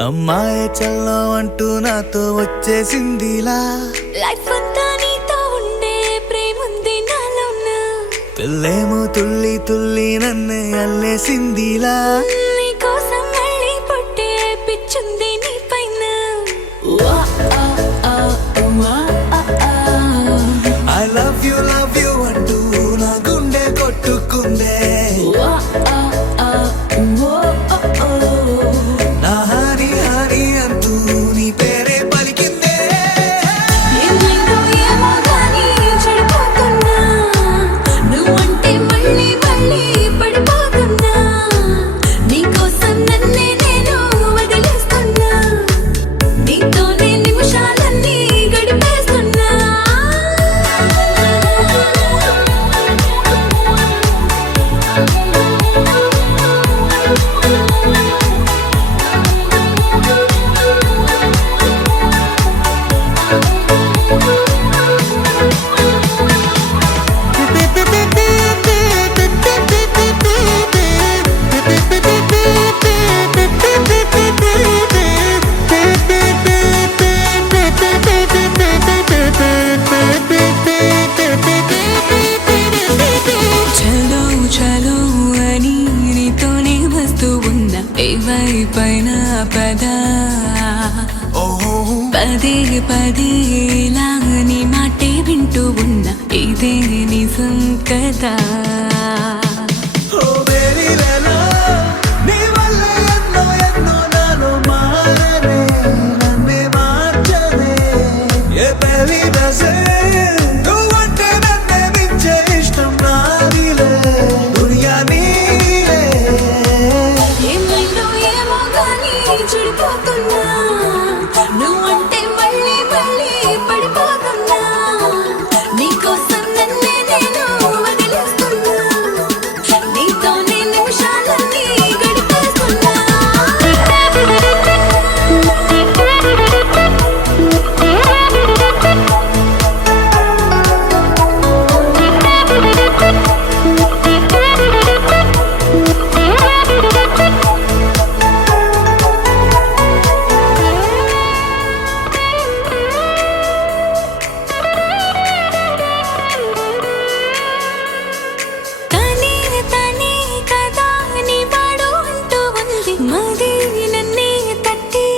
అమ్మాయి చల్లో అంటూ నాతో వచ్చేసిందిలా లైఫ్ అంతా నీతో ఉండే ప్రేముంది నాలోన పిల్లేమో తుల్లి తుల్లి నన్నే అల్లేసిందిలా నీ కోసం మళ్ళీ పుట్టే పిచ్చుంది నీ పైన ఐ లవ్ యు అంటూ నా గుండె కొట్టుకుందే నా హరి హరి అంటూ నీ పేరే పలికిందే ఏమైందో ఏమో గానీ చెడిపోతున్నా నువ్వంటే మళ్ళీ మళ్ళీ పడిపోతున్నా నీకోసం నన్నే నేను వదిలేస్తున్నా నీతోనే నిమిషాలన్నీ గడిపేస్తున్నా చలో అని నీతోనే వస్తూ ఉన్నా ఏవైపైన పదా పదే పదే ఇలా నీ మాటే వింటూ ఉన్నా ఇదే నిజం కదా ఓ బేబీ లేలా నీ వల్ల ఎన్నో ఎన్నో నాలో మారనే నన్నే మార్చనే ఏ బేబీ బసే నువ్వంటే నన్నే మించే ఇష్టం నాదిలే దునియా నీలే ఏమైందో ఏమో గానీ చెడిపోతున్నా నువ్వంటే మళ్ళీ మళ్ళీ పడిపోతున్నా నీకోసం నన్నే నేను వదిలేస్తున్నా నీతోనే నిమిషాలన్నీ గడిపేస్తున్నా తనే తనే కదా నీ వాడు అంటూ ఉంది మది నన్నే తట్టి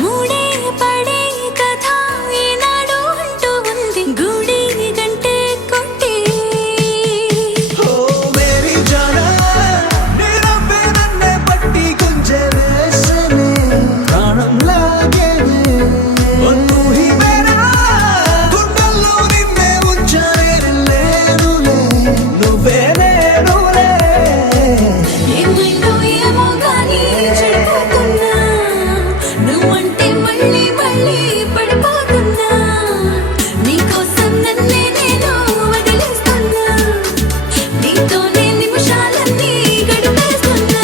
మూడే పడే కథ ఈనాడు అంటూ ఉంది గుడి గంటే కొట్టి ఓ మేరీ జానా నీ నవ్వే నన్నే పట్టి గుంజే వేసనే ప్రాణం లాగేనే ఓ తూ హీ మేరా గుండెల్లో నిన్నే ఉంచానే లేనులే నువ్వే నేనులే ఏమైందో ఏమో గానీ చెడిపోతున్నా నువ్వంటే మళ్ళీ మళ్ళీ పడిపోతున్నా నీకోసం నన్నే నేను వదిలేస్తున్నా నీతోనే నిమిషాలన్నీ గడిపేస్తున్నా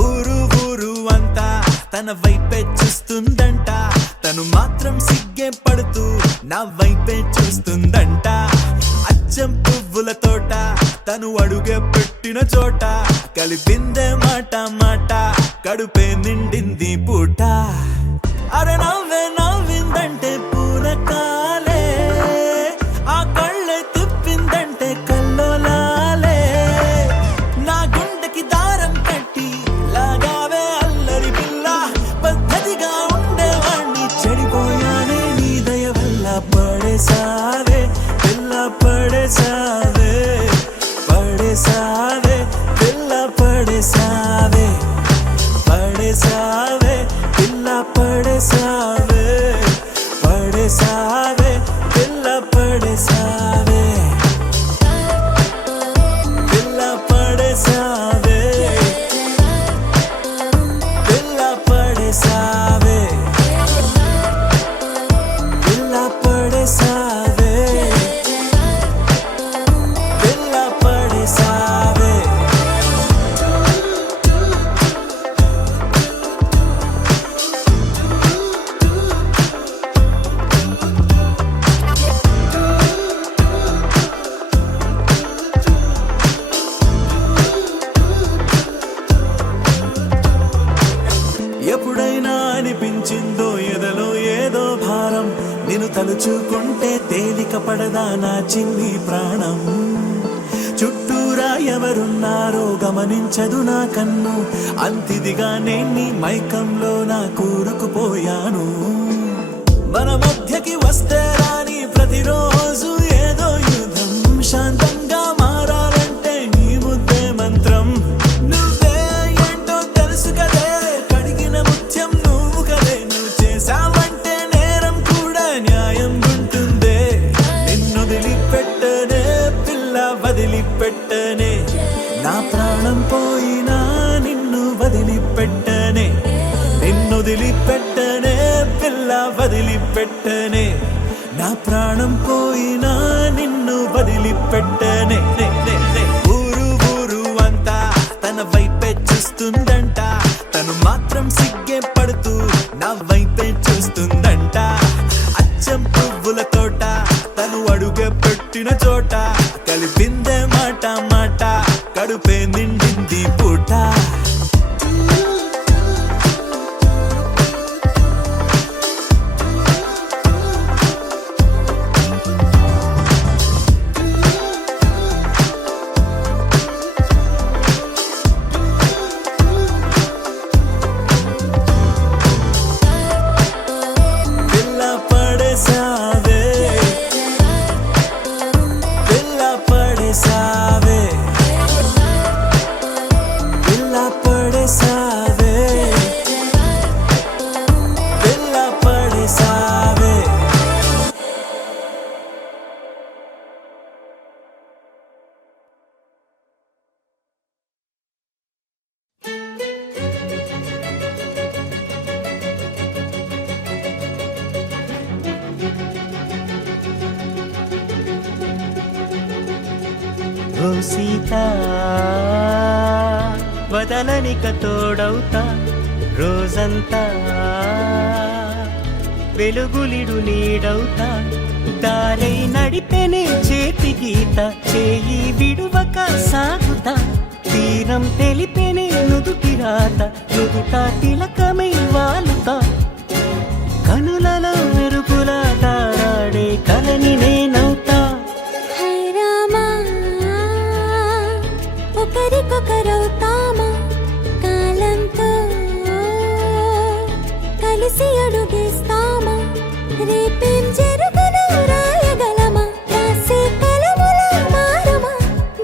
ఊరు ఊరు అంతా తన వైపే చూస్తుందంట తను మాత్రం సిగ్గే పడుతూ నా వైపే చూస్తుందంట అచ్చం పువ్వుల తోట తను అడుగే పెట్టిన చోట కలిపిందే మాట మాట కడుపే నిండింది పూట అరే నవ్వే నవ్విందంటే పూనకాలే ఆ కళ్ళే తిప్పిందంటే కల్లోలాలే నా గుండెకి దారం కట్టి లాగావే అల్లరి పిల్ల పద్ధతిగా ఉండేవాణ్ణి చెడిపోయానే నీ దయ వల్ల పడేసావే పిల్ల పడేసా పడేసావే పిల్ల పడేసావే పడేసావే పిల్ల పడేసావే పిల్ల పడేసావే పిల్ల పడేసావే పిల్ల పడేసావే పిల్ల పడేసావే ఎప్పుడైనా అనిపించిందో ఎదలో ఏదో భారం నిన్ను తలుచుకుంటే తేలిక పడదా నా చిన్ని ప్రాణం చుట్టూరా ఎవరున్నారో గమనించదు నా కన్ను అంతిదిగా నేను మైకంలో నా కూరుకుపోయాను మన మధ్యకి వస్తే రాని ప్రతిరోజు ఏదో యుద్ధం శాంతంగా మారాలంటే నీ ముద్దే మంత్రం నువ్వే ఏంటో తెలుసు కదే కడిగిన ముత్యం నువ్వు కదే నువ్వు చేసావంటే నేరం కూడా న్యాయం ఉంటుందే నిన్ను వదిలిపెట్టనే పిల్ల వదిలిపెట్టనే నా ప్రాణం పోయినా నిన్ను వదిలిపెట్టనే నిన్ను వదిలిపెట్టనే పిల్ల వదిలిపెట్టనే నా ప్రాణం పోయినా నిన్ను వదిలిపెట్టనే ఊరు ఊరు అంతా తన వైపే చూస్తుందంట తను మాత్రం సిగ్గే పడుతూ నా వైపే చూస్తుందంట అచ్చం పువ్వుల తోట తను అడుగే పెట్టిన చోట కలిపిందే మాట మాట కడుపే నిండింది పూట పిల్ల పడేసావే పిల్ల పడేసావే పిల్ల పడేసావే పిల్ల పడేసావే ఓ సీత వదలనిక తోడవుతా రోజంతా వెలుగులిడు నీడవుతా దారై నడిపెనే చేతి గీత చేయి విడువక సాగుతా తీరం తెలిపెనే నుదుటి రాత నుదుట తిలకమై వాలుతా కనులలో మెరుపులా తారాడే కలని నేనవుతా హై రామా ఒకరికొకరవుతామా కాలంతో కలిసి అడుగేస్తామా రేపేం జరుగునో రాయగలమా రాసే కలములా మారమా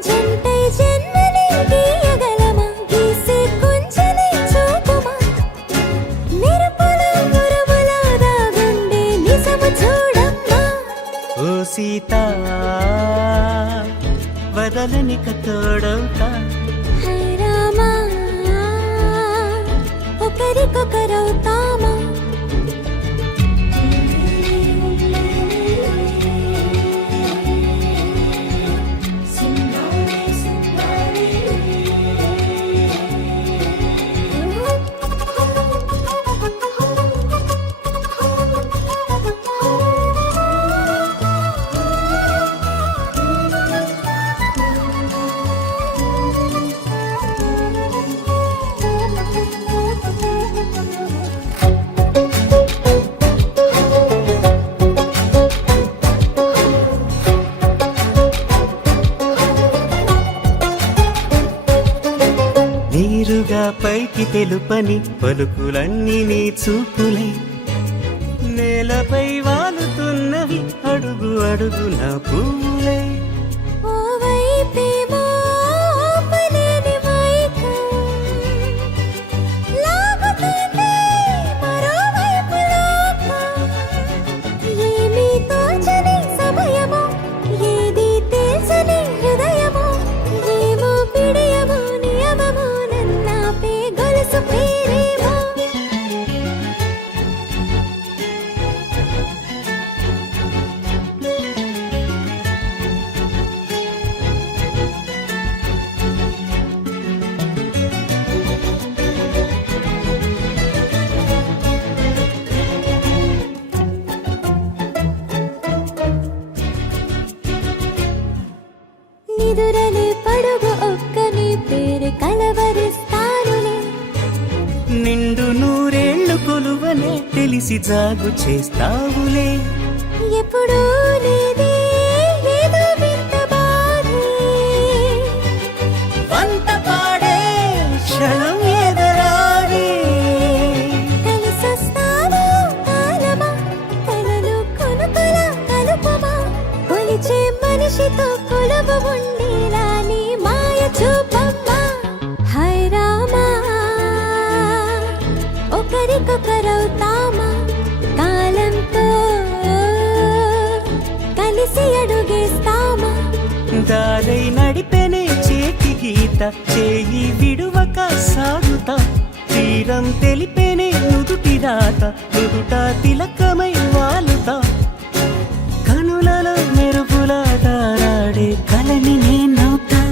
జంటై జన్మని గీయగలమా గీసే కుంచెని చూపుమా మెరుపుల మురుముల దాగుండే నిజము చూడమ్మా ఓ సీత వదలనిక తోడవుతా హై రామా ఒకరికొకరవుతామా నీరుగా పైకి తెలుపని పలుకులన్నీ నీ చూపులై నేలపై వాలుతున్నవి అడుగు అడుగున పూలై ఓవైపేమో ఆపలేని మైకం లాగు లేదని తెలిసి జాగు చేస్తావులే. ఎప్పుడూ లేదే ఏదో వింత బాధే, వంత పాడే క్షణం ఎదరాడే. కలిసొస్తావా కాలమా, కలలు కొనుకల కలుపమా, కొలిచే మనిషితో కొలువు ఉండేలా నీ మాయ చూపమ్మా. హై రామా, ఒకరికొకరవుతామా, కాలంతో కలిసి అడుగేస్తామా. దారై నడిపెనే చేతి గీత, చేయి విడువక సాగుతా. తీరం తెలిపెనే నుదుటి రాత, నుదుట తిలకమై వాలుతా. కనులలో మెరుపుల తారాడే కలని నేనవుతా.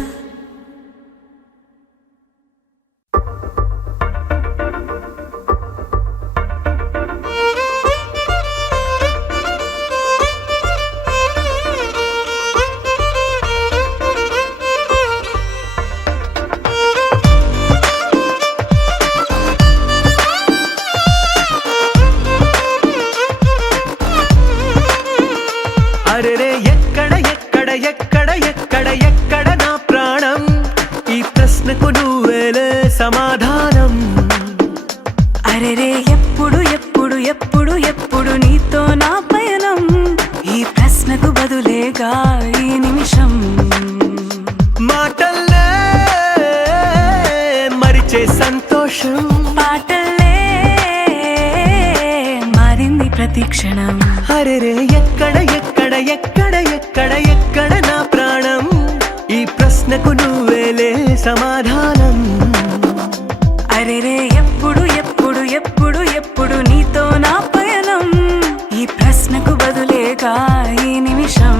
అరెరే ఎక్కడ ఎక్కడ ఎక్కడ ఎక్కడ ఎక్కడ నా ప్రాణం, ఈ ప్రశ్నకు నువ్వేలే సమాధానం. అరెరే ఎప్పుడు ఎప్పుడు ఎప్పుడు ఎప్పుడు నీతో నా పయనం, ఈ ప్రశ్నకు బదులేగా ఈ నిమిషం. మాటల్లే మరిచే సంతోషం, పాటల్లే మారింది ప్రతి క్షణం. అరెరే ఎక్కడ ఎక్కడ ఎక్కడ ఎక్కడ ఎక్కడ నా ప్రాణం, ఈ ప్రశ్నకు నువ్వేలే సమాధానం. అరెరే ఎప్పుడు ఎప్పుడు ఎప్పుడు ఎప్పుడు నీతో నా పయనం, ఈ ప్రశ్నకు బదులేగా ఈ నిమిషం.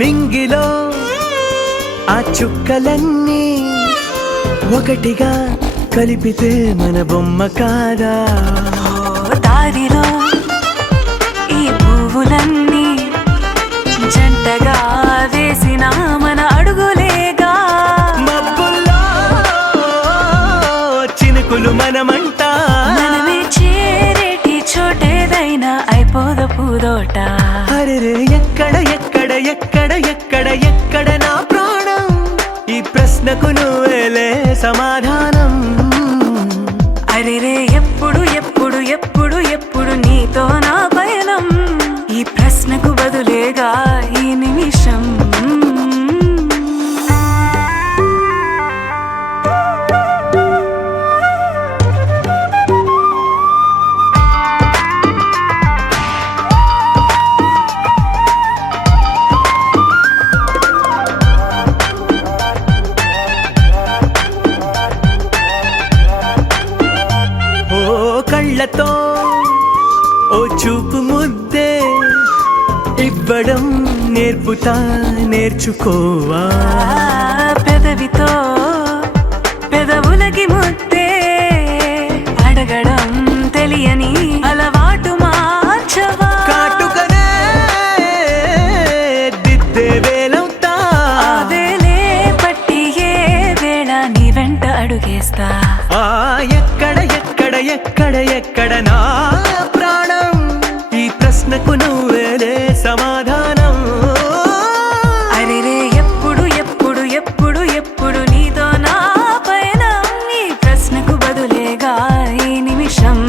నింగిలో ఆ చుక్కలన్నీ ఒకటిగా కలిపితే మన బొమ్మ కాదా. దారిలో ఈ పువ్వులన్నీ జంటగా వేసిన మన అడుగులేగా. మబ్బుల్లో చినుకులు మనమంట, మనమే చేరేటి చోటేదైనా అయిపోదు పూదోట. అరెరే ఎక్కడ ఎక్కడ ఎక్కడ ఎక్కడ ఎక్కడ నా ప్రాణం, ఈ ప్రశ్నకు నువ్వేలే సమాధానం. అరెరే ఎప్పుడు ఎప్పుడు ఎప్పుడు ఎప్పుడు నీతో నా పయనం, ఈ ప్రశ్నకు బదులేగా ఈ నిమిషం. కళ్ళతో ఓ చూపు ముద్దే ఇవ్వడం నేర్పుతా, నేర్చుకోవా. పెదవితో పెదవులకి ముద్దే అడగడం తెలియని అలవాటు మార్చవా. కాటుకనే దిద్దే వేలవుతా, వేలే పట్టి ఏ వేళ నీ వెంట అడుగేస్తా. ఎక్కడ ఎక్కడ ఎక్కడ ఎక్కడ నా ప్రాణం, ఈ ప్రశ్నకు నువ్వేలే సమాధానం. అరెరే ఎప్పుడు ఎప్పుడు ఎప్పుడు ఎప్పుడు నీతో నా పయనం, ఈ ప్రశ్నకు బదులేగా ఈ నిమిషం.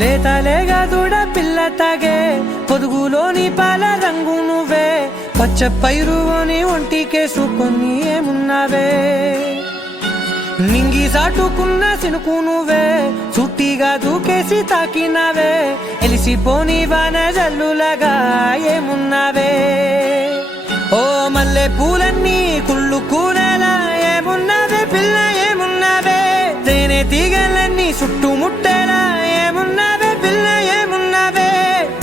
లేతలేగా దూడ పిల్ల తాగే పొదుగులోని పాల రంగు నువ్వే పచ్చ పైరుని ఒంటికేసుకొని ఏమున్నావే నింగి సాటుకున్న సినుకు నువ్వే చుట్టిగా దూకేసి తాకినావే ఎలిసిపోని వాన జల్లులగా ఏమున్నావే ఓ మల్లె పూలన్నీ కుళ్ళు కూనేలా ఏమున్నావే పిల్ల ఏమున్నావే తేనె తీగలన్నీ చుట్టుముట్టేలా ఏమున్నావే పిల్ల ఏమున్నావే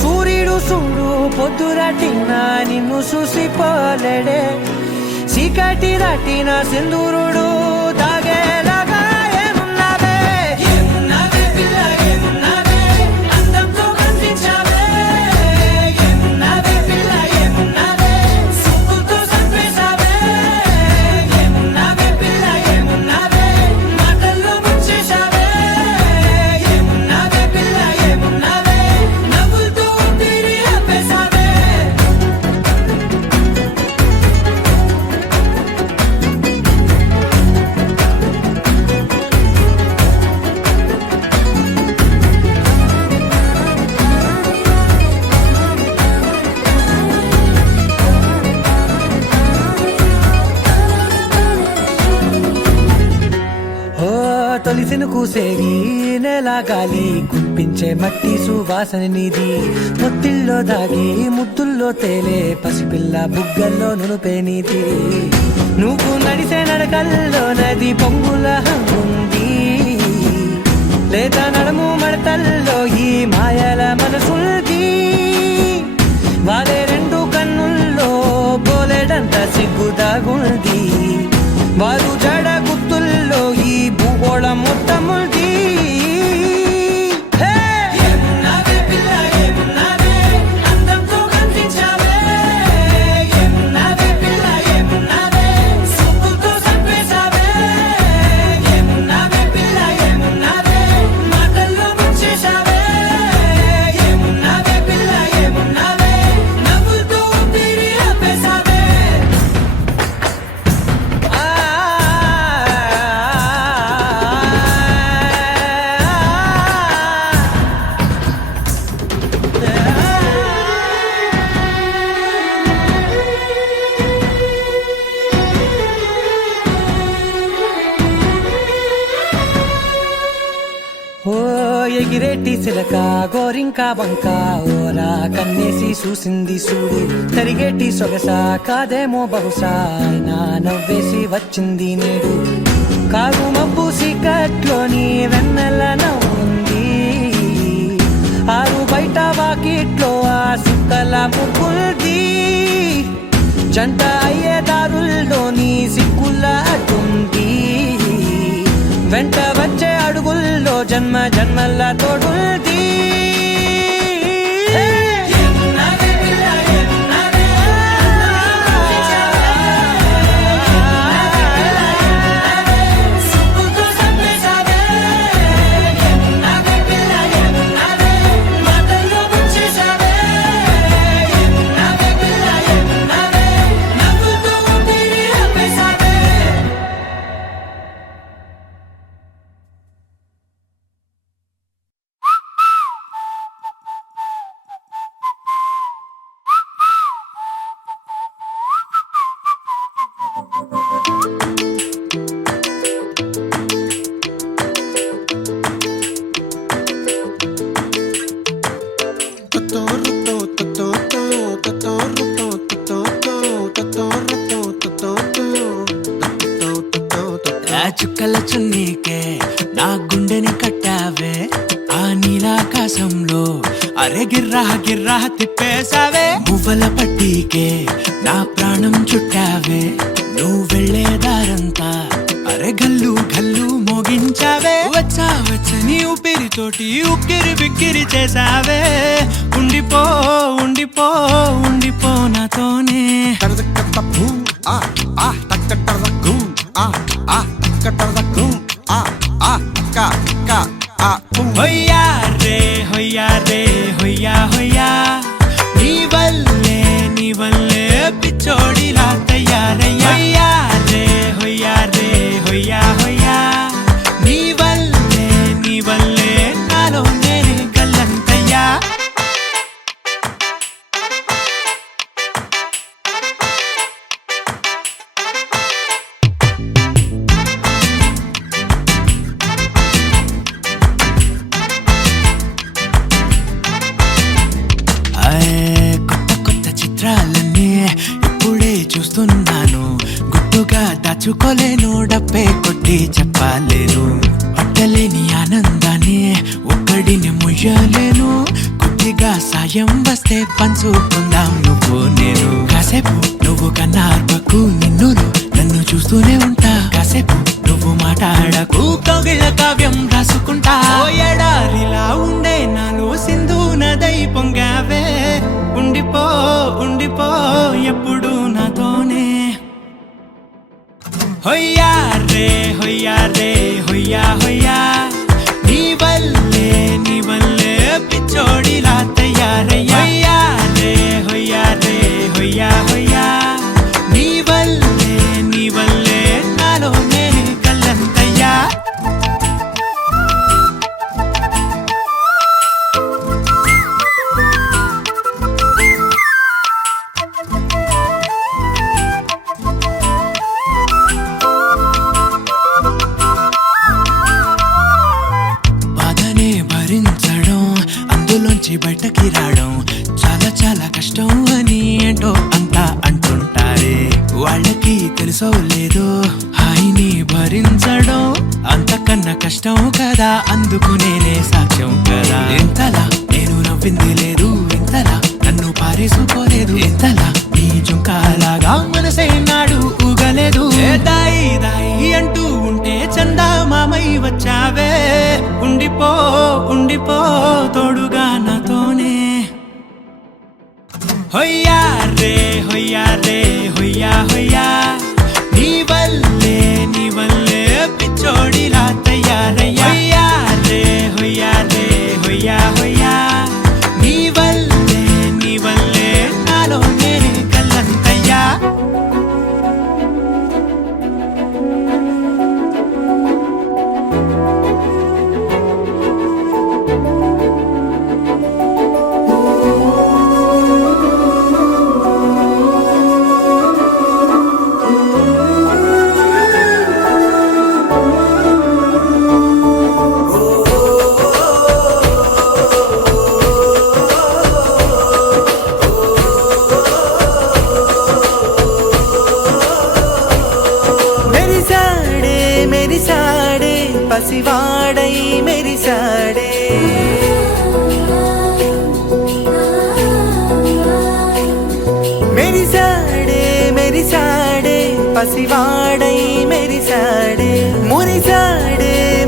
సూర్యుడు చూడు పొద్దురాటిన నిన్ను చూసిపోలేడే చీకటి దాటిన సింధూరుడు తాగేలాగా ఏమున్నావే ఏమున్నావే పిల్ల ఏమున్నావే అందంతో కనిపించావే ఏమున్నావే పిల్ల ఏమున్నావే సుక్కుతో చంపేశావే ఏమున్నావే పిల్ల ఏమున్నావే మాటల్లో ముంచేశావే ఏమున్నావే పిల్ల ఏమున్నావే నవ్వులతో ఊపిరి ఆపేశావే ఓ తొలిసిన కూసేగి నెల గాలి కుప్పించే మట్టి సువాసన నీది ముత్తిల్లో దాగి ముద్దుల్లో తేలే పసిపిల్ల బుగ్గల్లో నునుపే నీది నువ్వు నడిసే నడకల్లో నది పొంగుల హంగుంది లేదా నడుము మడతల్లో ఈ మాయల మనసుల్ది వాలే రెండు కన్నుల్లో బోలెడంత సిగ్గుదాగుంది వారు జడ గుత్తుల్లో ఈ భూగోళం మొత్తముంది ఏమున్నావే పిల్ల ఏమున్నావే అందంతో కనిపించావే ఏమున్నావే పిల్ల ఏమున్నావే సుక్కుతో చంపేశావే ఏమున్నావే పిల్ల ఏమున్నావే మాటల్లో ముంచేశావే ఏమున్నావే పిల్ల ఏమున్నావే నవ్వులతో ఊపిరి ఆపేశావే ఓ ఎగిరేటి సిలక గోరింక వంక ఓరా కన్నేసి చూసింది చూడు తరిగేటి సొగస కాదేమో బహుశా అయినా నవ్వేసి వచ్చింది నేడు కారు మబ్బు సీకట్లోని వెన్నెల నవ్వుంది ఆరు బయట వాకిట్లో ఆ సుక్కల ముగ్గుల్ది జంట అయ్యే దారుల్లోని సిగ్గుల అడ్డుంది వెంట వచ్చే అడుగుల్లో జన్మ జన్మల తోడుంది ఏమున్నావే పిల్ల ఏమున్నావే సుక్కుతో చంపేశావే ఏమున్నావే పిల్ల ఏమున్నావే మాటల్లో ముంచేశావే ఏమున్నావే పిల్ల ఏమున్నావే నవ్వులతో ఊపిరి ఆపేశావే ఆ చుక్కల చున్నీకే నా గుండెని కట్టావే ఆ నీలాకాశంలో అరే గిర్రా గిర్రా తిప్పేశావే మువ్వల పట్టీకే నా ప్రాణం చుట్టావే నువ్వు వెళ్ళే దారంతా అరే గల్లు గల్లు మోగించావే వచ్చా వచ్చని ఊపిరితోటి ఉక్కిరి బిక్కిరి చేసావే ఉండిపో ఉండిపో ఉండిపో నాతోనే హొయ్యా రే హొయ్యా రే హొయ్యా హొయ్యా నీ వల్లే పిచ్చోడిలా తయారయ్యా హొయ్యా రే హొయ్యా రే హొయ్యా హొయ్యా నీ వల్లే నాలో నేనే గల్ల పంచుకోలేను డబ్బే కొట్టి చెప్పలేను పట్టలేని ఆనందాన్ని ఒక్కడిని ముయ్యలేను కొద్దిగా సాయం వస్తే పంచుకుందాం నువ్వు నేను కాసేపు నువ్వు కన్నార్పకు నిన్ను నన్ను చూస్తూనే ఉంటా కాసేపు నువ్వు మాట్లాడకు కౌగిళ్ళ కావ్యం రాసుకుంటా ఓ ఎడారిలా ఉండే నాలో సింధు నదై పొంగావే ఉండిపో ఉండిపో ఎప్పుడు నాతోనే హొయ్యా రే హొయ్యా రే హొయ్యా హొయ్యా నీ వల్లే పిచ్చోడిలా తయారయ్యా హొయ్యా రే హొయ్యా హొయ్యా నీ వల్లే నాలోనే కళ్ళంతయ్యా బాధనే భరించడం అందులోంచి బయటకి రావడం చాలా చాలా కష్టం అని ఏంటో అంతా అంటుంటారే వాళ్ళకి తెలుసో లేదో హాయిని భరించడం అంతకన్నా కష్టం కదా అందుకు నేనే సాక్ష్యం కదా ఎంతలా నేను నవ్వింది లేదు ఇంతలా నన్ను పారేసుకోలేదు ఎంతలా నీ జుంకాలాగా మనసే నాడు ఊగలేదు దాయి దాయి అంటూ ఉంటే చందా మామై వచ్చావే ఉండిపో ఉండిపో తోడుగా నాతోనే హొయ్యా రే హొయ్యా రే హొయ్యా హొయ్యా నీ వల్లే పిచ్చోడిలా తయారయ్యా హొయ్యా రే హొయ్యా హొయ్యా నీ వల్లే నాలోనే కళ్ళంతయ్యా మెరిసాడే పసివాడై మెరిసాడే మెరిసాడే పసివాడై మెరిసాడే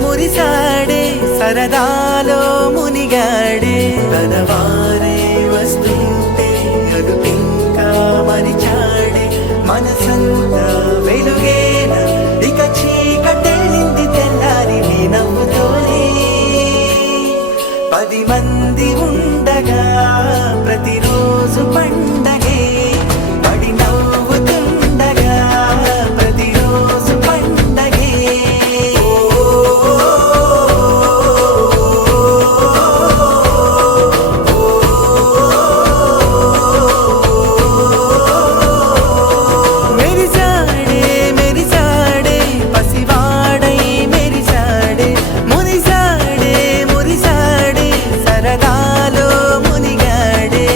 మురిసాడే సరదాలో మునిగాడే తనవారే వస్తుంటే అదుపింకా మరిచాడే మనసంతా వెలుగేన ఇక చీకటెళ్ళింది తెల్లారి నీ నవ్వుతోనే 10 మంది ఉండగా ప్రతిరోజు పండగే పడి నవ్వుతుండగా ప్రతిరోజు పండగే మెరిసాడే పసివాడై మెరిసాడే మురిసాడే సరదాలో మునిగాడే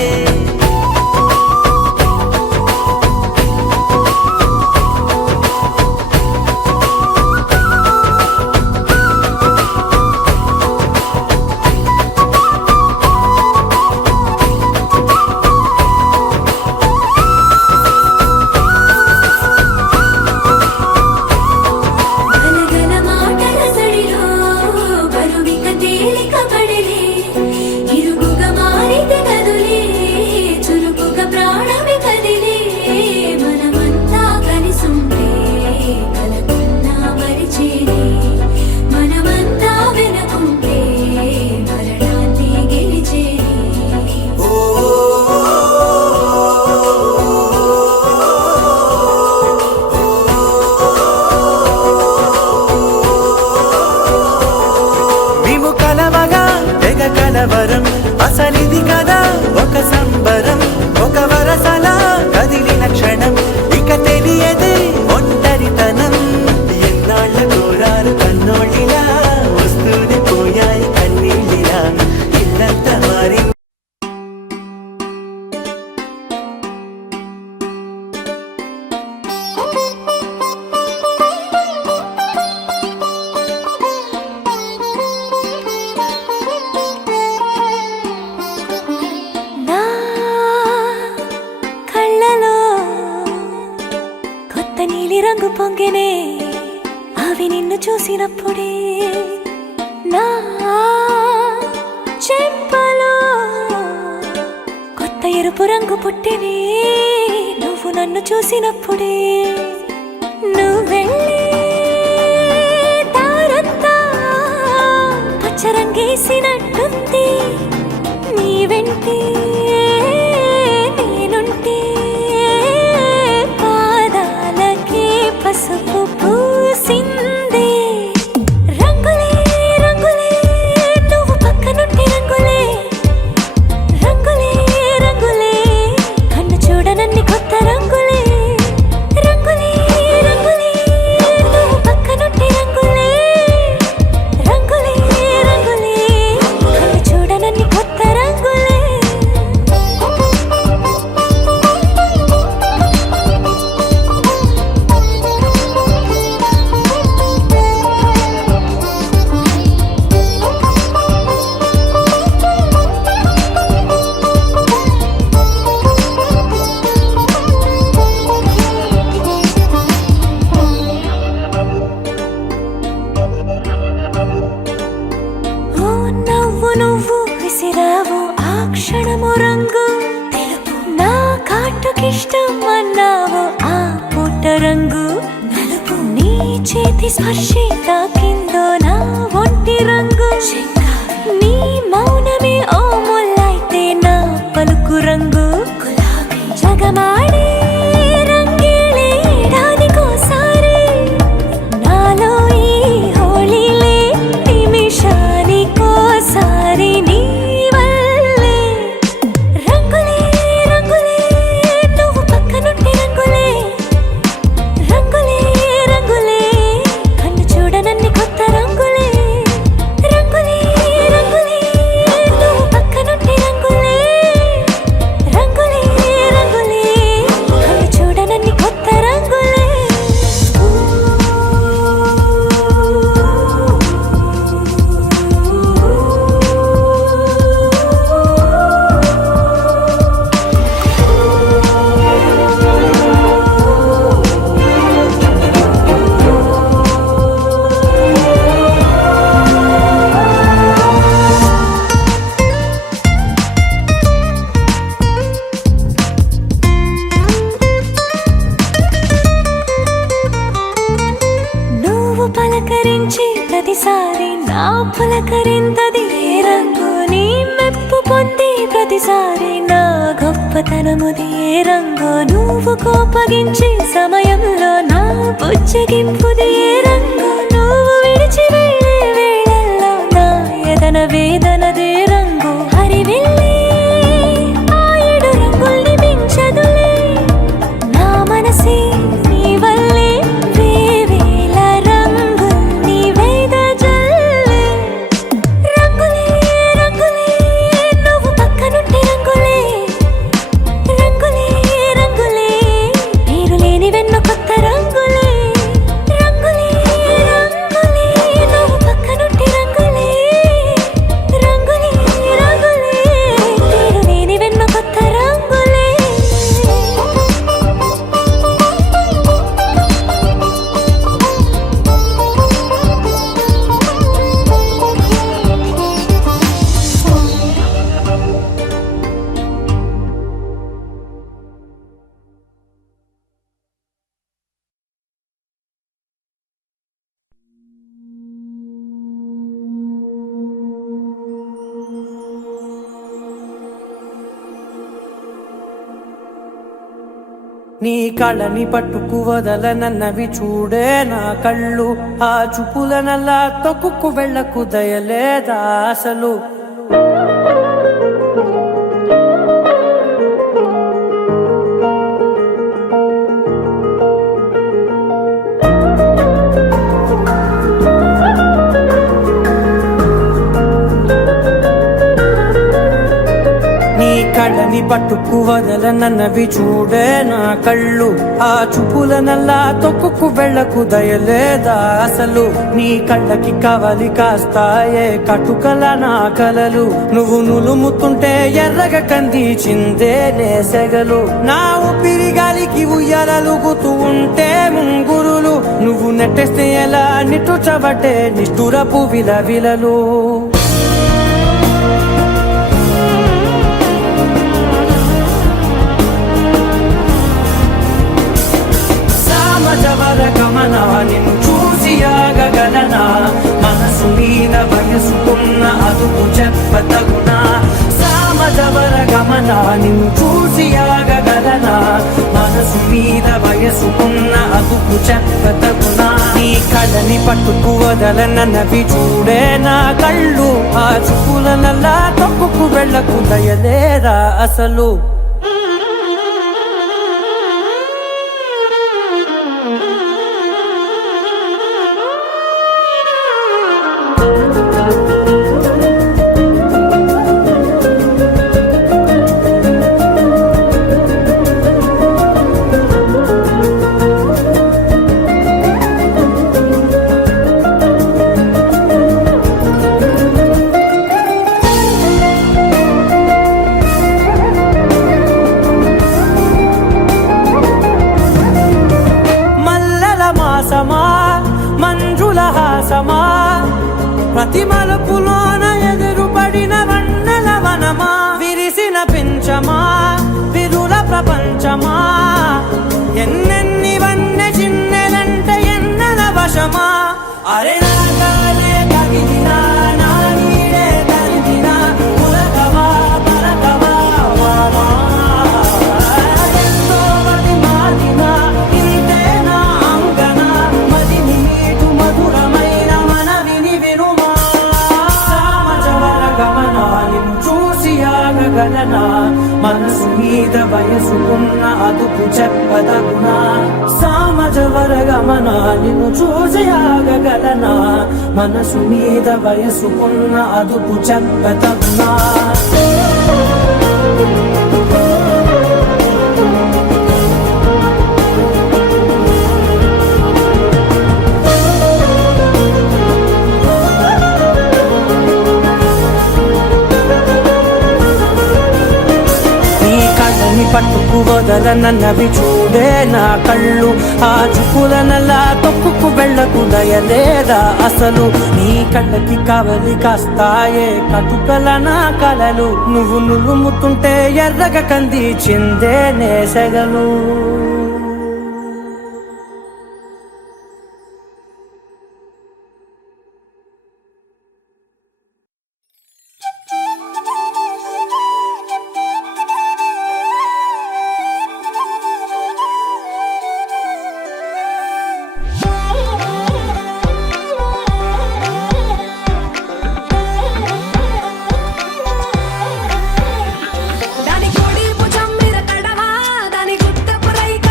గలగల మాటల సడిలో బరువిక తేలిక పడలే ఇరుకుగా మారితే కదులే చురుకుగా ప్రాణమి కదిలే మనమంతా కలిసుంటే కలకున్నా మరిచేనే మనమంతా వెనకుంటే మరణాన్ని గెలిచేనే మేము కలవగా తెగ కలవరం అసలిది కదా ఒక సంబరం ఒక వరసలా కదిలిన క్షణం ఇక తెలియదే ఒంటరితనం ఎన్నాళ్ళ కోరారు కన్నోళ్ళిలా వస్తూనే పోయాయి కన్నీళ్ళిలా ఇల్లంతా మారి పొంగెనే అవి నిన్ను చూసినప్పుడే నా చెంపలో కొత్త ఎరుపు రంగు పుట్టినే నువ్వు నన్ను చూసినప్పుడే నువ్వెళ్ళే దారంతా పచ్చరంగేసినట్టుంది నీ వెంటే నేనుంటే పాదాలకే పసుపు పూసిందే రంగులే రంగులే నువ్వు పక్కనుంటే రంగులే రంగులే రంగులే కన్ను చూడనన్ని కొత్త రంగులే రంగులే రంగులే నువ్వు పక్కనుంటే రంగులే రంగులే రంగులే కన్ను చూడనన్ని కొత్త రంగులే ఓ నవ్వు నువ్వు విసిరావు ఆ క్షణము రంగు తెలుపు నా కాటుకిష్టం అన్నావు ఆ పుట్ట రంగు నలుపు నీ చేతి స్పర్శే తాకిందో నా ఒంటి రంగు నీ మౌనమే ఓ ముల్లైతే నా పలుకు రంగు జగమాడే రంగేళే ఏడాదికోసారి నాలో ఈ హోళీలే నిమిషానికోసారి నీ వల్లే రంగులే రంగులే నువ్వు పక్కనుంటే రంగులే రంగులే రంగులే కన్ను చూడనన్ని కొత్త రంగులే రంగులే రంగులే నువ్వు పక్కనుంటే రంగులే రంగులే రంగులే కన్ను చూడనన్ని కొత్త రంగులే నువ్వు పలకరించి ప్రతిసారి నా పులకరింతది ఏ రంగు నీ మెప్పు పొంది ప్రతిసారి నా గొప్పతనముది ఏ రంగు నువ్వు కోపగించి సమయంలో నా బుజ్జగింపుది ఏ రంగు నువ్వు విడిచి వెళ్ళే వేళల్లో నా ఎదన వేదనదే రంగు హరివిల్లే ఆ ఏడు రంగుల్ని మించదులే నా మనసే నీ వల్లే వేవేల రంగుల్ని వెదజల్లే రంగులే రంగులే నువ్వు పక్కనుంటే రంగులే రంగులే రంగులే నీరు లేని వెన్న కొత్త రంగులే రంగులే రంగులే నువ్వు పక్కనుంటే రంగులే రంగులే రంగులే నీరు లేని వెన్న కొత్త రంగులే నీ కళ్ళని పట్టుకు వదలనన్నవి చూడే నా కళ్ళు ఆ చూపులనల్లా తొక్కుకు వెళ్ళకు దయలేదా అసలు నీ కళ్ళని కళ్ళని పట్టుకు వదలనన్నవి చూడే నా కళ్ళు ఆ చూపుల నల్లా తొక్కుకు వెళ్ళకు దయలేదా అసలు నీ కళ్ళకి కవలి కాస్తాయే కటుకల నా కలలు నువ్వు నులుముతుంటే ఎర్రగ కంది చిందే నేసెగలు నా ఊపిరి గాలికి ఉయ్యాలలుగుతూ ఉంటే ముంగురులు నువ్వు నెట్టేస్తే ఎలా నిట్టుచబట్టే నిష్ఠురపు విలవిలలు సామజవర గమన నిన్ను చూసి ఆగగలనా మనసు మీద వయసుకున్న అదుపు చెప్పతగునా సామజవర గమన నిన్ను చూసి ఆగగలనా మనసు మీద వయసుకున్న అదుపు చెప్పతగునా నీ కళ్ళని పట్టుకు వదలనన్నవి చూడే నా కళ్ళు ఆ చూపుల నల్లా తొక్కుకు వెళ్ళకు దయలేరా అసలు మంజుల హాసమా ప్రతి మలుపులోన ఎదురుపడిన వన్నెల వనమా విరిసిన పించమా విరుల ప్రపంచమా ఎన్నెన్ని వన్నె చిన్నెలంటే ఎన్నెల వశమా అరే నాగాలే కదిలినా నా నీడే తరిదినా పులకవా పలకవా వామా ఎంతో మది మాదినా ఇంతే నా అంగన మదిని నీటు మధురమైన మనవిని వినుమా సామజవర గమన నిన్ను చూసి ఆగగలనా మనసు మీద వయసుకున్న అదుపు చెప్పదగునా సామజవర గమన నిన్ను చూసి ఆగగలనా మనసు మీద వయసుకున్న అదుపు చెప్పదగునా పట్టుకు వదలనన్నవి చూడే నా కళ్ళు ఆ చూపుల నల్లా తొక్కుకు వెళ్ళకు దయలేదా అసలు నీ కళ్ళకి కవలి కాస్తాయే కటుకల నా కలలు నువ్వు నులుముతుంటే ఎర్రగ కంది చిందే నేసెగలు దాని కొడి భుజం మీద కడవా దాని గుత్తపు రైక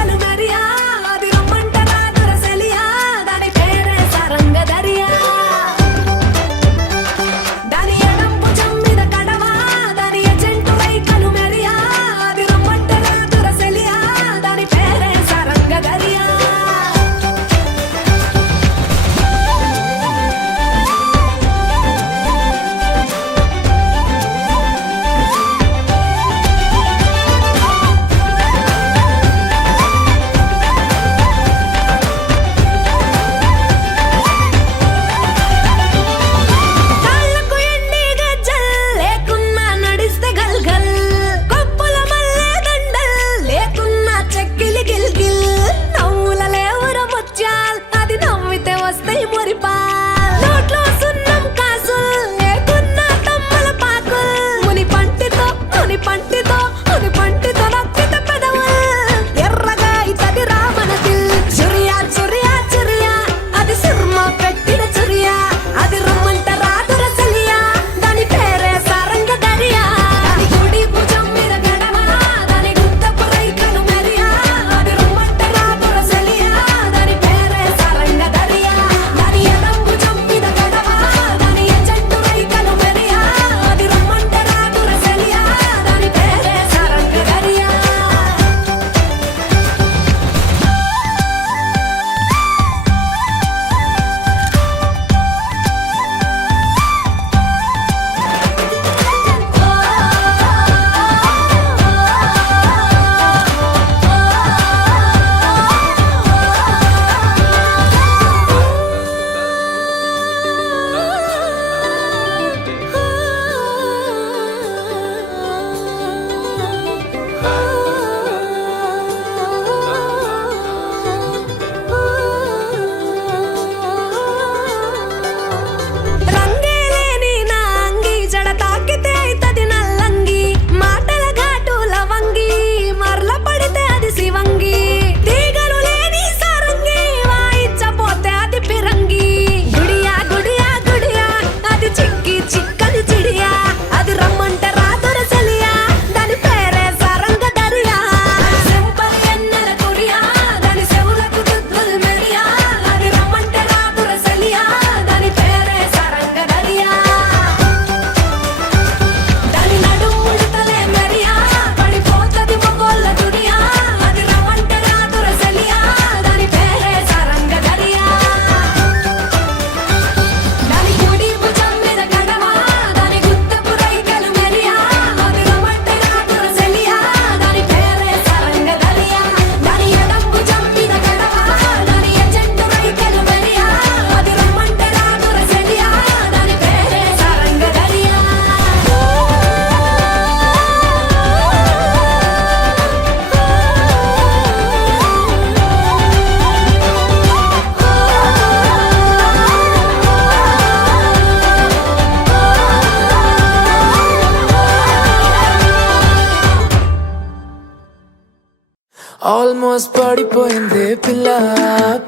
ఆల్మోస్ట్ పడిపోయింది పిల్ల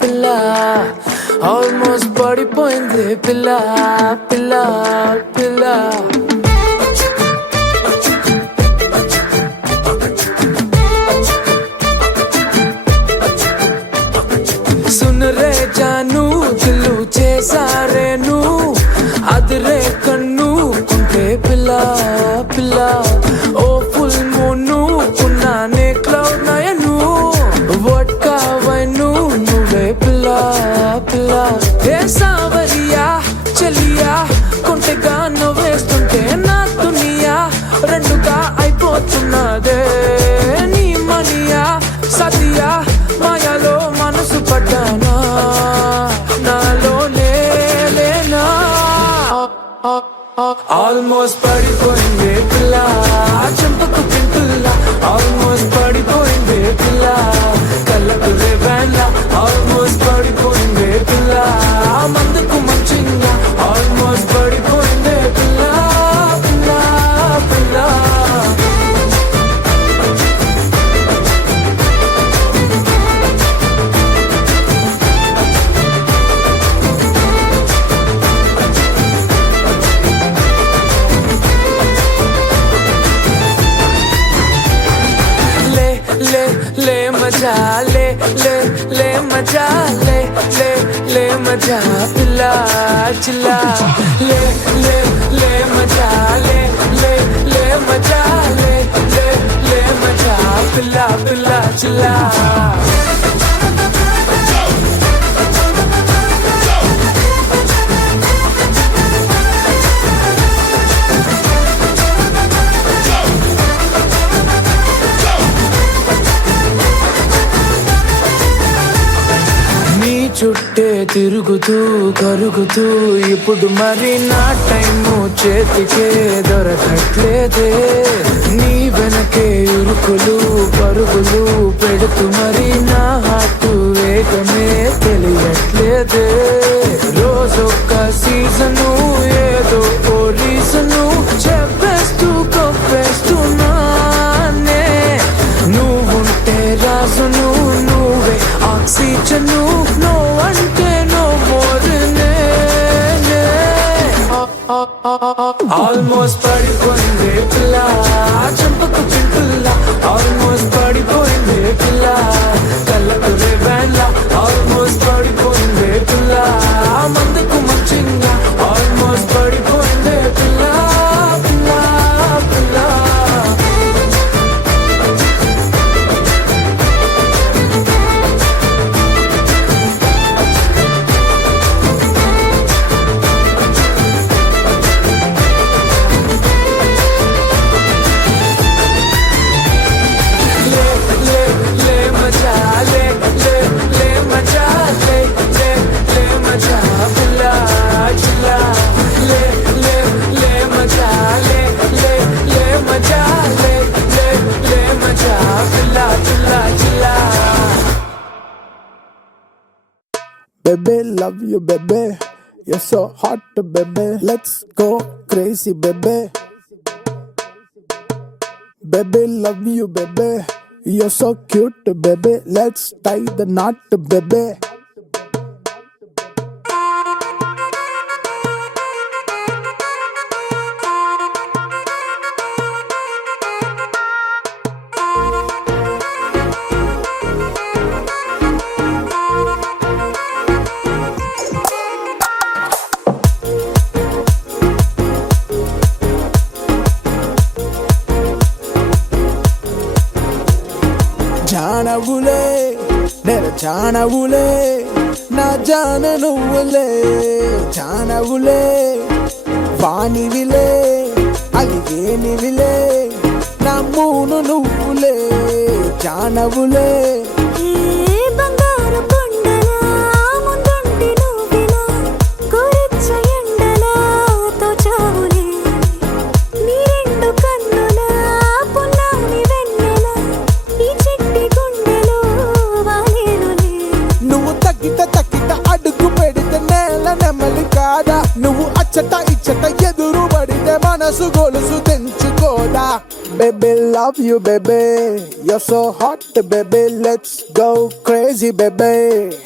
పిల్ల ఆల్మోస్ట్ పడిపోయింది పిల్ల పిల్ల పిల్ల सुन रे जानू दिलू చేసారే నువ్వు అదిరే కన్ను కుంటే పిల్ల పిల్ల ఓ ఫుల్ మూను ఉన్నానే క్లౌడ్ నయను వడ్కా వైను నువ్వే పిల్ల పిల్ల ఏ సావరియా చెలియా కొంటెగా నవ్వేస్తుంటే నా దునియా రెండుగా అయిపోతున్నదే నీ మనియా సతియా మాయాలో మనసు పడ్డానా నాలో లేనా ఆల్మోస్ట్ పడిపోయింది పిల్ల చెంపకు పింటుల్ల ఆల్మోస్ట్ పడిపోయింది పిల్ల కళ్ళకు రేవెల్ల ఆల్మోస్ట్ పడిపోయింది పిల్ల మందుకు మంచిగా ఆల్మోస్ట్ పడిపోయింది పిల్ల పిల్ల పిల్ల ले मजा ले मजा ले मजा पिला चिल्ला ले मजा ले मजा ले मजा पिला पिला चिल्ला చుట్టే తిరుగుతూ కరుగుతూ ఇప్పుడు మరి నా టైము చేతికే దొరకట్లేదే నీ వెనకే ఇరుకులు పరుగులు పెడుతూ మరి నా హార్ట్ వేగమే తెలియట్లేదే రోజొక్క సీజను ఏదో ఓ రీజను చెప్పేస్తూ కొప్పేస్తున్నానే నువ్వుంటే రాజును నువ్వే ఆక్సిజను నో అంటే నో మోర్ ఆల్మోస్ట్ పడిపోయింది పిల్ల చెంపకు పింటుల్ల ఆల్మోస్ట్ పడిపోయింది పిల్ల కళ్ళకు రేవెల్ల ఆల్మోస్ట్ పడిపోయింది పిల్ల మందుకు మంచిగా ఆల్మోస్ట్ పడిపోయింది పిల్ల పిల్ల పిల్ల Baby, love you, baby. You're so hot, baby. Let's go crazy, baby. Baby, love you, baby. You're so cute, baby. Let's tie the knot, baby. జానవులే నెర జానవులే నా జాన నువ్వులే జానవులే వానివిలే అలిగేనివిలే నా మూను నువ్వులే జానవులే నువ్వు అచ్చట ఇచ్చట ఎదురు పడితే మనసు గొలుసు తెంచుకోదా Baby, love you, baby. You're so hot, baby. Let's go crazy, baby.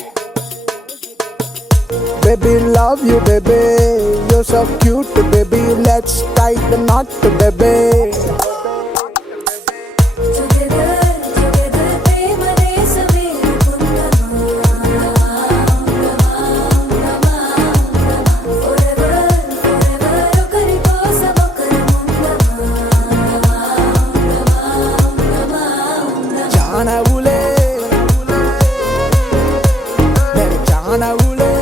Baby, love you, baby. You're so cute, baby. Let's tie the knot, baby. జానవులే నేను జానవులే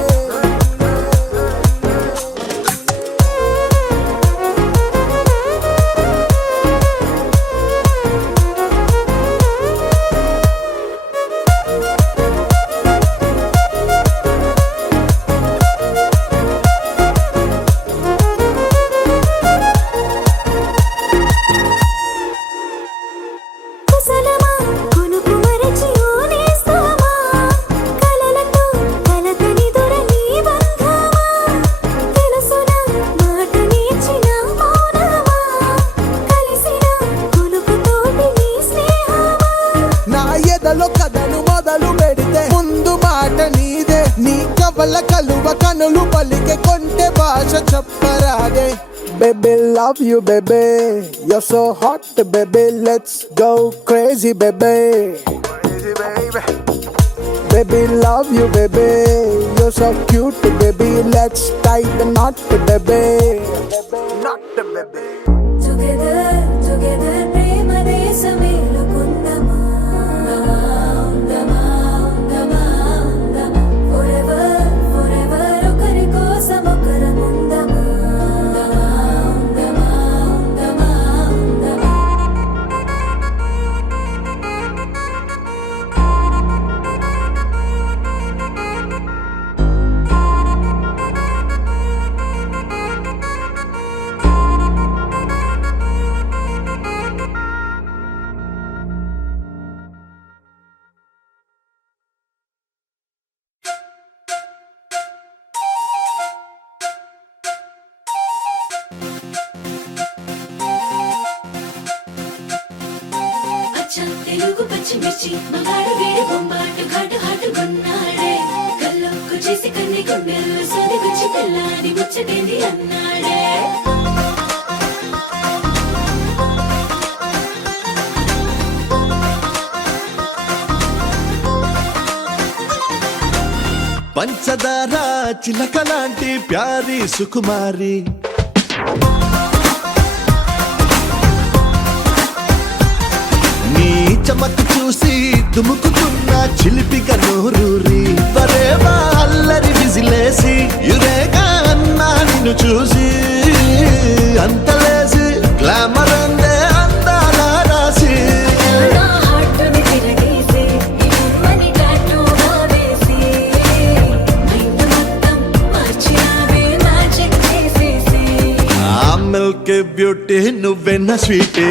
కుశలమా కొనుకు మరచి ఓనేస్తామా కలలతో కలతని దొరని బంధమా తెలుసునా మాట నేర్చిన మౌనమా కలిసిన కొలుకుతోటి నీ స్నేహమా నా ఎదలో కథను మొదలు పెడితే ముందు మాట నీదే నీ కవల కలువ కనులు పలికే కొంటె భాష చెప్పరాదే Baby, love you, baby. You're so hot, baby. Let's go crazy, baby. Baby, love you, baby. You're so cute, baby. Let's tie the knot, baby. Knot, baby. Together ప్రేమ దేశమేలు కుందమా ఉందమా ఉందమా ఉందమా ఫరెవర్ ఒకరి కోసం ఒకరం ఉందమా ఉందమా ఉందమా ఉందమా అచ్చ తెలుగు పచ్చిమిర్చి మగాడు వీడి బొంబాటు ఘాటు హాటు కొన్నాడే కల్లోకు చేసి కన్ని గుండెల్లో సోదిగుచ్చి పిల్లాడి ముచ్చటేంది అన్నాడే పంచదార చిలకలాంటి ప్యారి సుకుమారి నీ చమకు చూసి దుముకుతున్న చిలిపిక నోరూరి పరేవా అల్లరి విజిలేసి యురేగా అన్నా నిన్ను చూసి అంతలేసి గ్లామర్ అందే అందాల రాసి నా హార్టుని తిరగేసి ఇవన్నీ టాటూగా వేసి మైండ్ మొత్తం మార్చినావే మ్యాజిక్ చేసేసి ఆ మిల్క్ బ్యూటీ నువ్వెన్న స్వీటే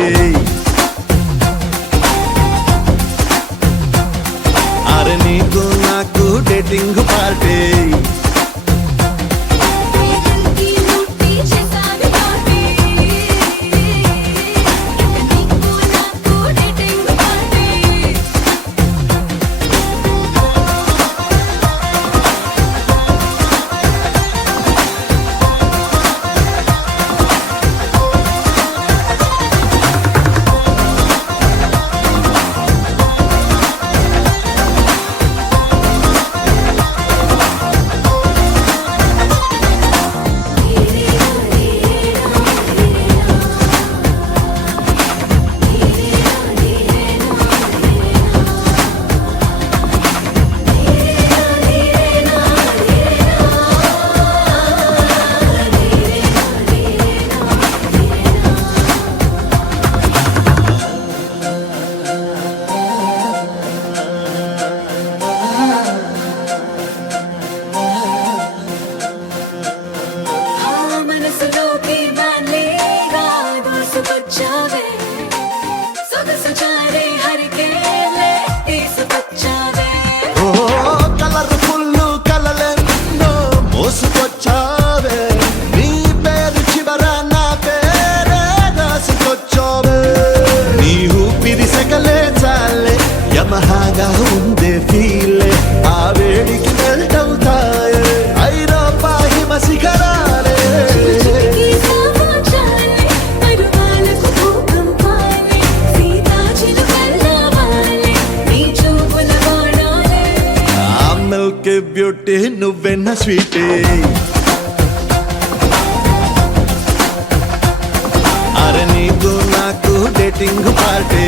అరే నీకు నాకు డేటింగ్ పార్టీ వేగంకి ముట్టి చేసావి పార్టీ నీకు నాకు డేటింగ్ పార్టీ డేటింగ్ పార్టీ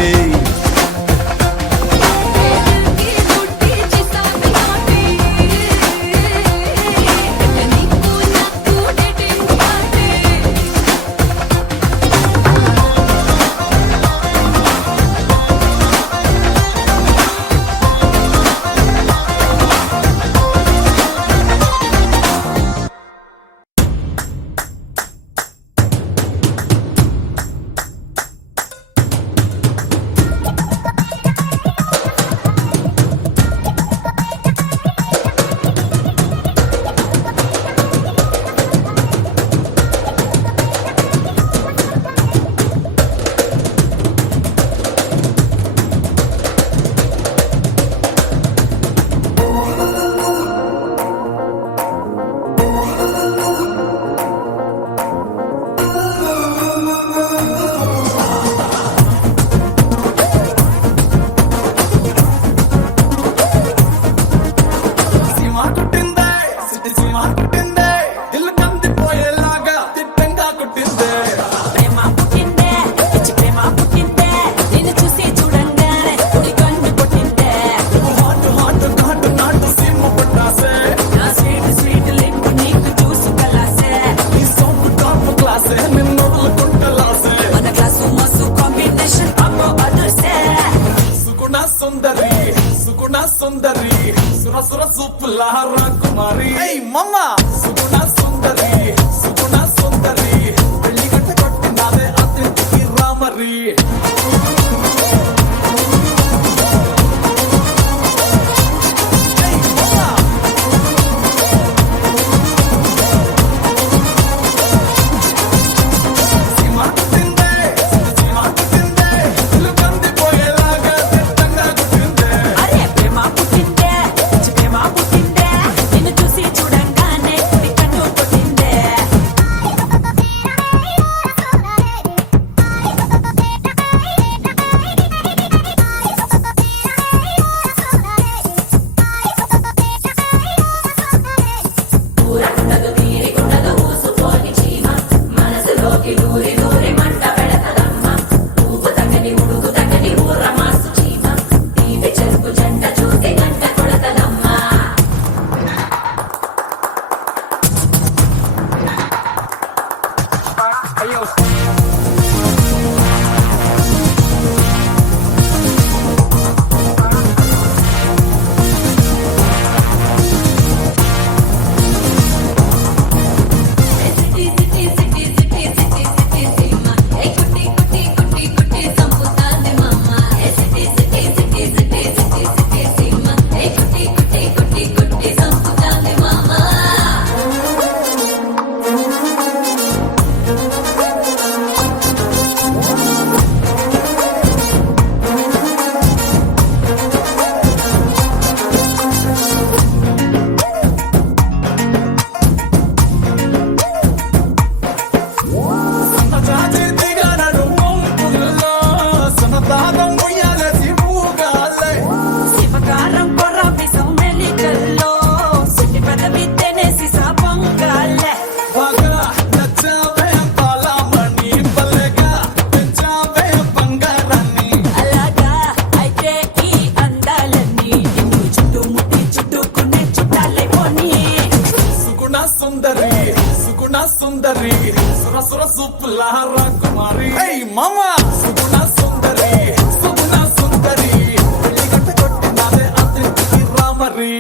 సుందరి సుర సుర సూపుల రాకుమారి మమ్మ సుగుణ సుందరి సుగుణ సుందరి పెళ్లి గట్ట కొట్టినాదే అతిథికి రామరి సుందరి సుర సుర సూపుల రాకుమారి మమ్మ సుగుణ సుందరి సుగుణ సుందరి పెళ్లి గట్ట కొట్టినాదే అతిథికి రామరి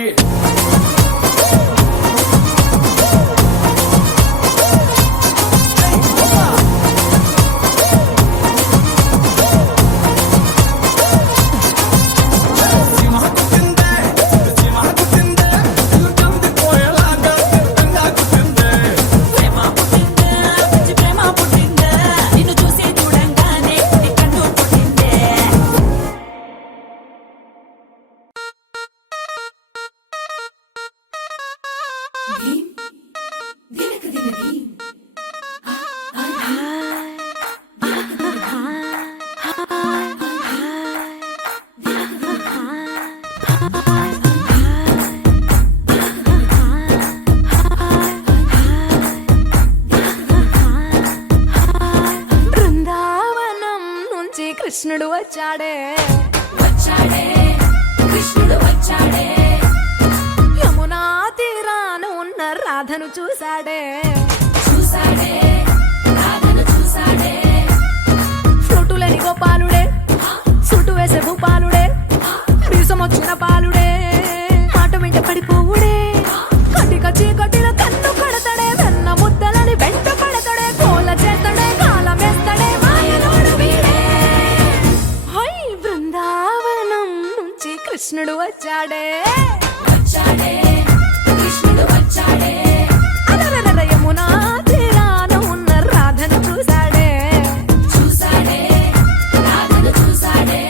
వచ్చాడే వచ్చాడే కృష్ణుడు వచ్చాడే యమునా తీరాన ఉన్న రాధను చూశాడే చూసాడే రాధను చూసాడే ఫ్రూటులేని గోపాలుడే సుటు వేసే భూపాలుడే వీసమొచ్చిన పాలుడే మాట వెంట పడిపోవుడే కటిక చీకటిలో కన్ను కడతాడే వెన్న ముద్దలని వెంట పడతాడే కోల చేతడే కాలమేస్తాడే మాయనోడు వీడే హై బృందావనం నుంచి కృష్ణుడు వచ్చాడే వచ్చాడే కృష్ణుడు వచ్చాడే అలరలర యమునా తీరాన ఉన్న రాధను చూశాడే చూసాడే రాధను చూసాడే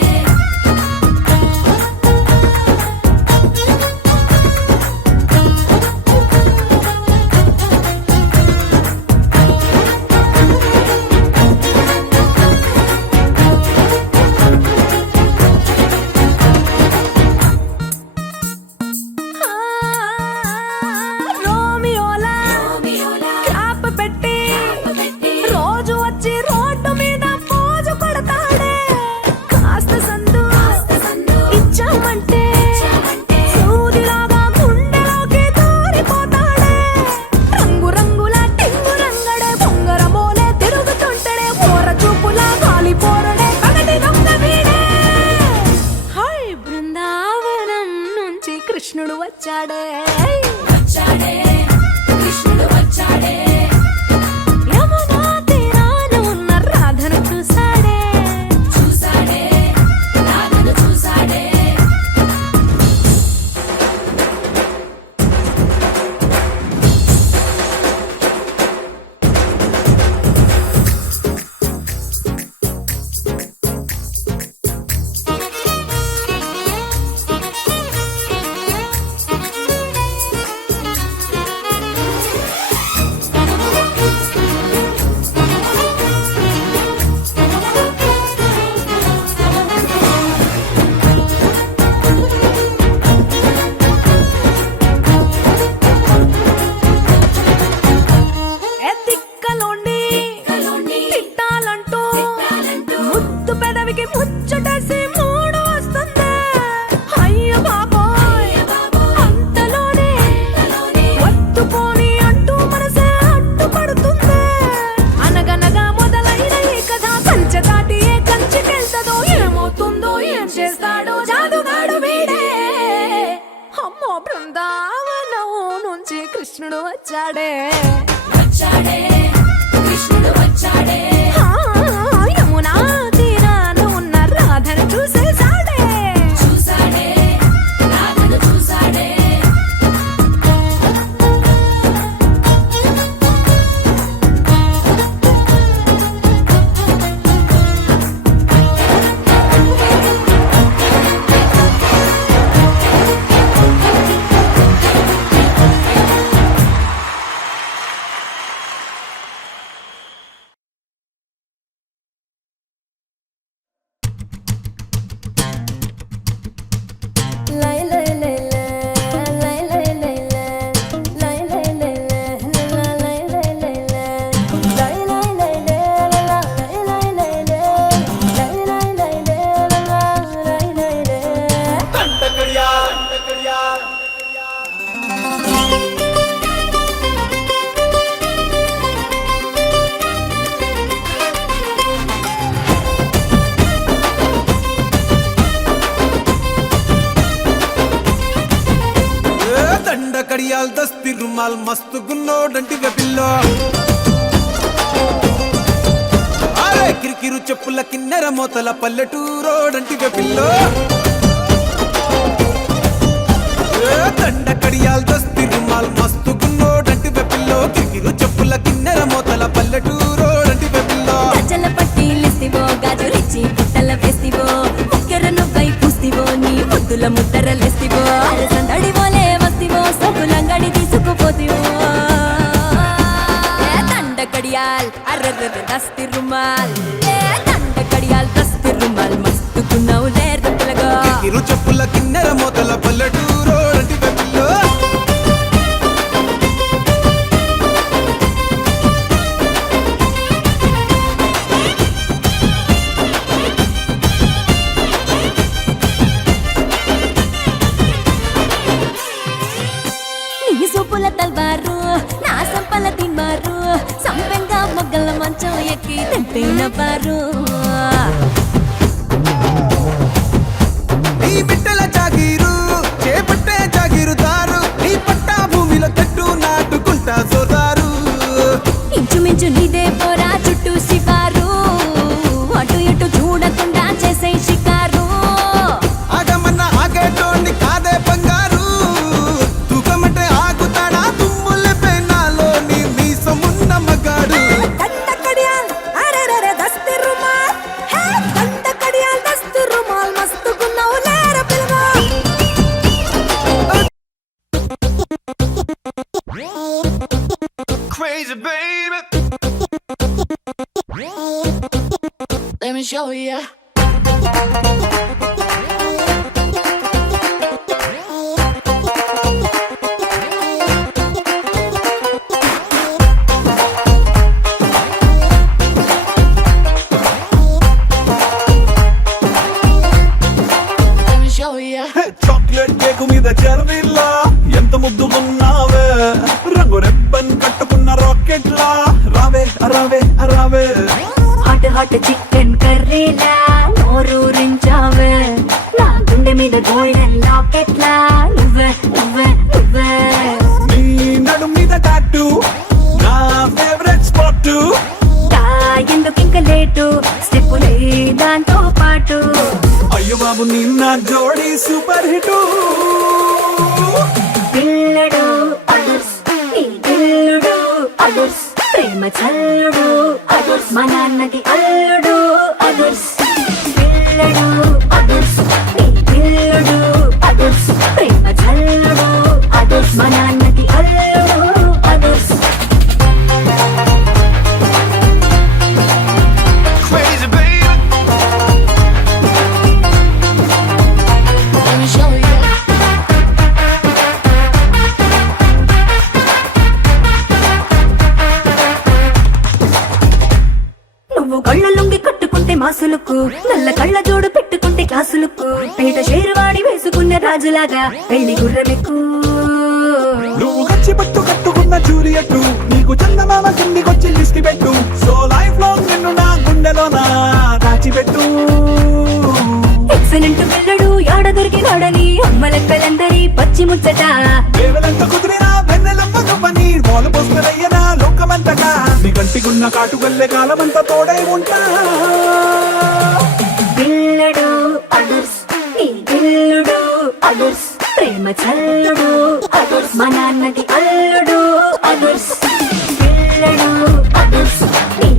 ఆ, రోమియోలా రోమియోలా క్యాప్ పెట్టి పెట్టి రోజు వచ్చి రోడ్డు మీద పోజు కొడతాడే కాస్త సందు సందు ఇచ్చామంటే ఇచ్చామంటే సూదిలాగా గుండెలోకి దూరిపోతాడే రంగు రంగుల టింగు రంగడే బొంగరమోలే తిరుగుతుంటడే పోర చూపులా గాలి పోరడే పగటి దొంగ వీడే హై బృందావనం నుంచి కృష్ణుడు వచ్చాడే వచ్చాడే కృష్ణుడు వచ్చాడే యమునా తీరాన ఉన్న రాధను చూశాడే చూసాడే రాధను చూసాడే ఎత్తిక్కలోండి కలోని తిట్టాలంటూ తిట్టాలంటూ ముద్దు పెదవికి ముచ్చటేసి మూడు వస్తుంది అయ్య బాబోయ్ అంతలోనే వత్తుపోని అంటూ మనసే అడ్డుపడుతుంది అనగనగా మొదలైన ఈ కథ కంచె దాటి ఏ కంచికెళ్తదో ఏమవుతుందో ఏం చేస్తాడో జాదుగాడు వీడే అమ్మో బృందావనం నుంచి కృష్ణుడు వచ్చాడే వచ్చాడే కృష్ణుడు వచ్చాడే ఆ, యమునా తీరాన ఉన్న రాధను చూసేశాడే చూసాడే రాధను చూసాడే దండ కడియాల్ దస్తి రుమాల్ మస్తు గున్నోడంటి వెబిల్లో అరే కిరికిరు చెప్పుల కిన్నెర మోతల పల్లెటూరోడంటి వెబిల్లో దండ కడియాల్ దస్తి రుమాల్ మస్తు గున్నోడంటి వెబిల్లో కిరికిరు చెప్పుల కిన్నెర మోతల పల్లెటూరోడంటి వెబిల్లో గజ్జల పట్టీలిస్తివో గాజులిచ్చి పుట్టల వేస్తివో ముక్కెర నువ్వై పూస్తివో నీ ముద్దుల ముద్దరలేస్తివో సందడి పోలే వస్తివో సబ్బులంగడి తీసుకుపోతివో దండ కడియాల్ అర్రర్ర దస్తి రుమాల్ దండ కడియాల్ దస్తి రుమాల్ మస్తు గున్నావు లేరు పిల్లగా కిరికిరు చెప్పుల కిన్నెర మోతల పల్లెటూరోడంటి వెబిల్లో మనవారు నీ బిడ్డల జాగీరు చేపట్టే జాగీరుదారు నీ పట్టా భూమిలో చెట్టు నాటుకుంటా సోదారు ఇంచుమించు నీదే పోరా చుట్టూ శివారు అటు ఇటు చూడకుండా చేసే షికారు ఆగమన్న ఆగేటోండి కాదే బంగారు తూకమంటే ఆగుతాడా తుమ్ముల పెనాలో నీ మీసమున్న మగాడు Crazy baby. Let me show ya. Let me show ya. Chocolate cake మీద చెర్రీలా ఎంత ముద్దుకున్నావే రంగు రెబ్బన్ కట్టుకున్న రాకెట్ లా రావే రావే రావే హాట్ హాట్ చికెన్ కర్రీలా నోరూరించావే నా గుండె మీద గోల్డెన్ లాకెట్లా నువ్వే నువ్వే నువ్వే నీ నడు మీద టాటూ నా ఫేవరెట్ స్పాట్ ఎందుకు ఇంక లేటు స్టెప్పులే దాంతో పాటు అయ్యో బాబు నీ నా జోడీ సూపర్ హిట్ పిల్లడు అదుర్స్ నీ పిల్లుడు అదుర్స్ ప్రేమ చల్లుడు అదుర్స్ మా నాన్నకి అల్లుడు అదుర్స్ పిల్లడు అదుర్స్ నీ పిల్లుడు అదుర్స్ ప్రేమ చల్లుడు అదుర్స్ మా నాన్నకి అల్లుడు అదుర్స్ Crazy baby. Let me show ya. నువ్వు కళ్ళ లుంగి కట్టుకుంటే మాసులకు నల్ల కళ్ళ జోడు పెట్టుకుంటే క్లాసులకు పేట షేరువాడి వేసుకున్న రాజులాగా పెళ్లి గుర్రమెక్కు నువ్వు కచ్చి పట్టు కట్టుకున్న జూలియట్టు నీకు చందమామ కిందికొచ్చి లిస్కి పెట్టు సో లైఫ్ లాంగ్ నిన్ను నా గుండెలోనా దాచిపెట్టు ఎక్సలెంట్ పిల్లడు యాడ దొరికినాడని అమ్మ లెక్కలందరి పచ్చి ముచ్చట వేవలంత కుదిరినా వెన్నెలమ్మ నువ్వని మోలు పోస్తున్నయ్యనా లోకమంతగా నీ కంటికున్న కాటుకల్లే కాలమంతా తోడై ఉంటా పిల్లడు అదుర్స్ నీ పిల్లుడు అదుర్స్ ప్రేమ చల్లుడు అదుర్స్ మా నాన్నకి అల్లుడు అదుర్స్ పిల్లడు అదుర్స్ నీ